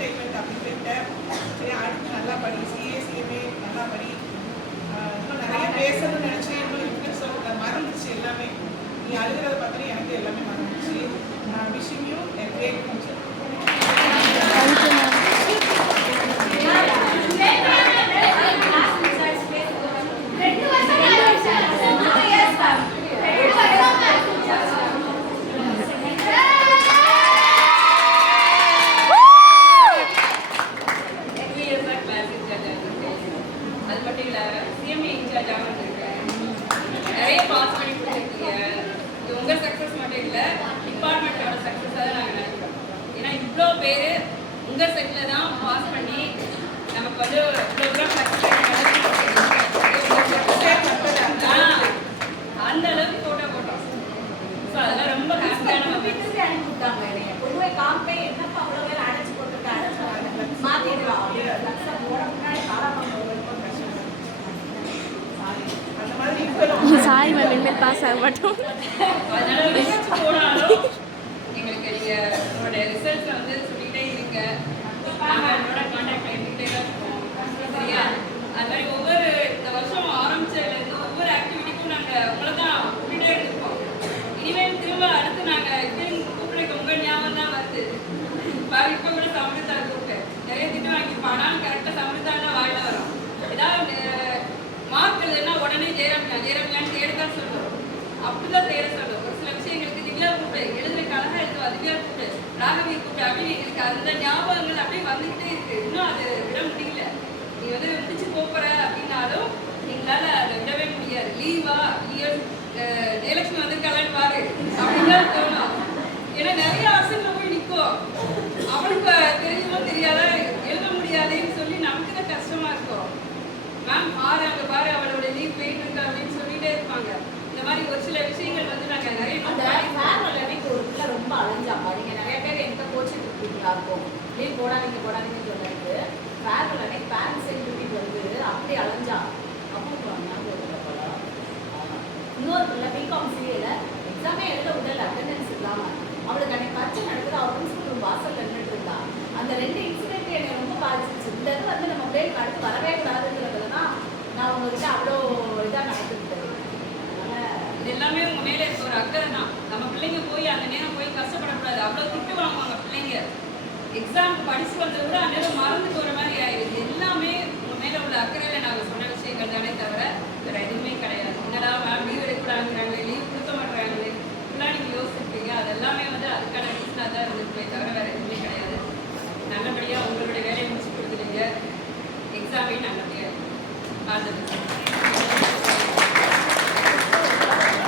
Entertainment அப்படி போயிட்டேன். சரி அடுத்து நல்லா படி, சிஏ நல்லா படி, இன்னும் நிறைய பேசணும்னு நினச்சேன். இன்னும் இன்ட்ரெஸ்ட் மறந்துச்சு எல்லாமே. நீ அழுகிறத பார்த்தாலே எனக்கு எல்லாமே மறந்துச்சு. Wishing you a great future. நிறைய பாஸ் பண்ணி கொடுத்துருக்கீங்க. இது உங்கள் சக்ஸஸ் மட்டும் இல்லை, டிபார்ட்மெண்ட்டோட சக்ஸஸாக தான் நாங்கள் நினைக்கிறோம். ஏன்னா இவ்வளோ பேர் உங்கள் செட்டில் தான் பாஸ் பண்ணி நமக்கு வந்து இவ்வளோ சக்ஸஸ் அந்த அளவுக்கு ஃபோட்டோ போட்டோம். ஸோ அதெல்லாம் ரொம்ப ஹாப்பியான அனுப்பி விட்டாங்க. என்னைய பொதுவாக காம்பே என்னப்பா அவ்வளோ பேர் அடைச்சி போட்டுருக்காங்க மாற்றிடுவான் போட முன்னாடி சாரி மேம், இனிமேல் பாஸ் ஆக மாட்டோம். அதனால ரிசர்ச் போனாலும் எங்களுக்கு நீங்கள் உங்களோட ரிசல்ட்ஸை வந்து சொல்லிகிட்டே இருங்க. நாங்கள் என்னோட கான்டாக்ட் எடுத்துகிட்டே தான் இருக்கோம். சரியா? அது மாதிரி ஒவ்வொரு இந்த வருஷம் ஆரம்பிச்சதுலேருந்து ஒவ்வொரு ஆக்டிவிட்டிக்கும் நாங்கள் உங்களை தான் கூப்பிட்டே இருந்திருக்கோம். இனிமேல் திரும்ப அடுத்து நாங்கள் இப்பயும் கூப்பிடுறதுக்கு உங்கள் ஞாபகம் தான் வருது. இப்போ கூட சமృத்தா கூப்பிட்டேன். நிறைய திட்டம் வாங்கியிருப்போம். ஆனாலும் கரெக்டாக சமృத்தான்னு தான் வாயில வரும். ஏதாவது மார்க் இல்லைன்னா உடனே ஜெயரம்யான்னு தேடதான் சொல்லுவோம். அப்படிதான் தேட சொல்லுவோம். ஒரு சில விஷயங்களுக்கு திவ்யா கூப்பிட்டு எழுதுறதுக்கு அழகா எழுதுவா, திவ்யா கூப்பிட்டு ராகவி கூப்பிட்டு அப்படின்னு எங்களுக்கு அந்த ஞாபகங்கள் அப்படியே வந்துகிட்டே இருக்கு. இன்னும் அது விட முடியல. நீ வந்து முடிச்சு போற அப்படின்னாலும் எங்களால அதை விடவே முடியாது. லீவா ஜெயலட்சுமி வந்திருக்காளான்னு பாரு அப்படின்னு தான் தோணும். ஏன்னா நிறைய ஆசைகள் போய் நிற்கும். அவளுக்கு தெரியுமோ தெரியாதா எழுத முடியாதுன்னு சொல்லி நமக்கு தான் கஷ்டமா இருக்கும். மேம் பாரு அங்கே பாரு அவளோட லீவ் போயிட்டு இருக்கா அப்படின்னு சொல்லிட்டே இருப்பாங்க. இந்த மாதிரி ஒரு சில விஷயங்கள் வந்து நாங்கள் நிறைய ஒரு பிள்ளை ரொம்ப அலைஞ்சாங்க. நீங்கள் நிறைய பேர் எந்த கோச்சிங் கொடுப்பீங்களா இருக்கும் லீவ் போடாதீங்கன்னு சொல்லிட்டு ஃபேர்வெல் அன்னைக்கு பேரண்ட்ஸ் கூட்டிகிட்டு வந்து அப்படி அலைஞ்சா. அப்போ இன்னொரு பிள்ளை பிகாம் சிஏல எக்ஸாமே எழுத விடல, அட்டெண்டன்ஸ் இல்லாமல் அவளுக்கு அன்னைக்கு பரிச்சை நடக்குது. அவள் பிரின்சிபல் வாசலில் நின்றுட்டு இருந்தா. அந்த 2 இன்சிடென்ட் என்னை ரொம்ப பாதிச்சிச்சு. இந்த இது வந்து நம்ம பிள்ளைகளுக்கு அடுத்து வரவே கூடாதுங்கிறதுல தான் நான் உங்ககிட்ட அவ்வளோ இதாக நடந்துக்கிட்டேன். இது எல்லாமே உங்கள் மேலே இருக்க ஒரு அக்கறை தான். நம்ம பிள்ளைங்க போய் அந்த நேரம் போய் கஷ்டப்படக்கூடாது. அவ்வளோ திட்டு வாங்குவாங்க பிள்ளைங்க. எக்ஸாமுக்கு படிச்சு வந்ததை விட அந்நேரம் மறந்து போகிற மாதிரி ஆயிடுது. எல்லாமே உங்கள் மேலே உள்ள அக்கறையில் நாங்கள் சொன்ன விஷயங்கள் தானே தவிர வேறு எதுவுமே கிடையாது. என்னடா மேம் லீவ் எடுக்கக்கூடாதுங்கிறாங்க, லீவ் கொடுக்க மாட்டேறாங்களே